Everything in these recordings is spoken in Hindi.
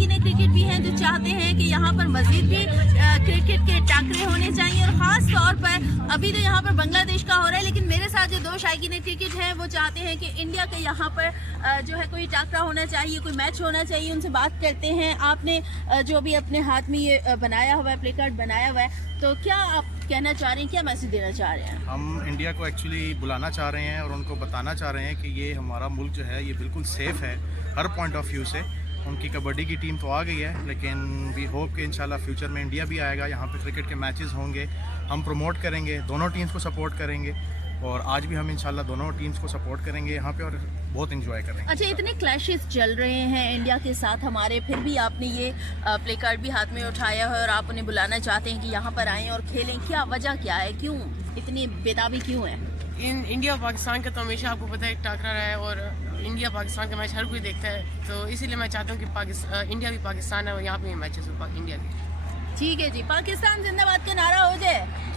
शायकीन क्रिकेट भी हैं जो चाहते हैं कि यहाँ पर मजीद भी क्रिकेट के टाकरे होने चाहिए, और ख़ास तौर पर अभी तो यहाँ पर बांग्लादेश का हो रहा है, लेकिन मेरे साथ जो दो शायकीन क्रिकेट हैं वो चाहते हैं कि इंडिया के यहाँ पर जो है कोई टाकरा होना चाहिए, कोई मैच होना चाहिए। उनसे बात करते हैं। आपने जो भी अपने हाथ में ये बनाया हुआ है, प्ले कार्ड बनाया हुआ है, तो क्या आप कहना चाह रहे हैं, क्या मैसेज देना चाह रहे हैं? हम इंडिया को एक्चुअली बुलाना चाह रहे हैं और उनको बताना चाह रहे हैं कि ये हमारा मुल्क जो है ये बिल्कुल सेफ़ है हर पॉइंट ऑफ व्यू से। उनकी कबड्डी की टीम तो आ गई है, लेकिन वी होप कि इंशाल्लाह फ्यूचर में इंडिया भी आएगा, यहाँ पे क्रिकेट के मैचेस होंगे, हम प्रमोट करेंगे, दोनों टीम्स को सपोर्ट करेंगे, और आज भी हम इंशाल्लाह दोनों टीम्स को सपोर्ट करेंगे यहाँ पे और बहुत एंजॉय करेंगे। अच्छा, इतने क्लैशेस चल रहे हैं इंडिया के साथ हमारे, फिर भी आपने ये प्ले कार्ड भी हाथ में उठाया है और आप उन्हें बुलाना चाहते हैं कि यहाँ पर आएँ और खेलें। क्या वजह क्या है, क्यों इतनी बेताबी क्यों है? इंडिया पाकिस्तान का तो हमेशा आपको पता है टाकरा रहा है, और इंडिया पाकिस्तान का मैच हर कोई देखता है, तो इसीलिए मैं चाहता हूँ कि इंडिया भी पाकिस्तान है और यहाँ पे मैचेस हो इंडिया के। ठीक है जी, पाकिस्तान जिंदाबाद का नारा हो जाए।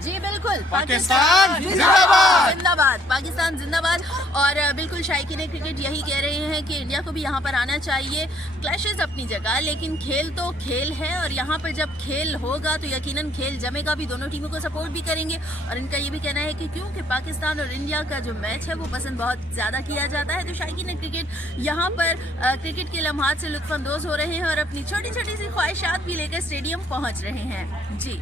जी बिल्कुल, पाकिस्तान जिंदाबाद, जिंदाबाद, पाकिस्तान जिंदाबाद। और बिल्कुल शायकीन क्रिकेट यही कह रहे हैं कि इंडिया को भी यहाँ पर आना चाहिए। क्लैशेस अपनी जगह, लेकिन खेल तो खेल है, और यहाँ पर जब खेल होगा तो यकीनन खेल जमेगा भी, दोनों टीमों को सपोर्ट भी करेंगे। और इनका ये भी कहना है कि क्योंकि पाकिस्तान और इंडिया का जो मैच है वो पसंद बहुत ज़्यादा किया जाता है, तो शायकीन क्रिकेट यहाँ पर क्रिकेट के लम्हात से लुत्फानंदोज़ हो रहे हैं और अपनी छोटी छोटी सी ख्वाहिशात भी लेकर स्टेडियम पहुँच रहे हैं। जी।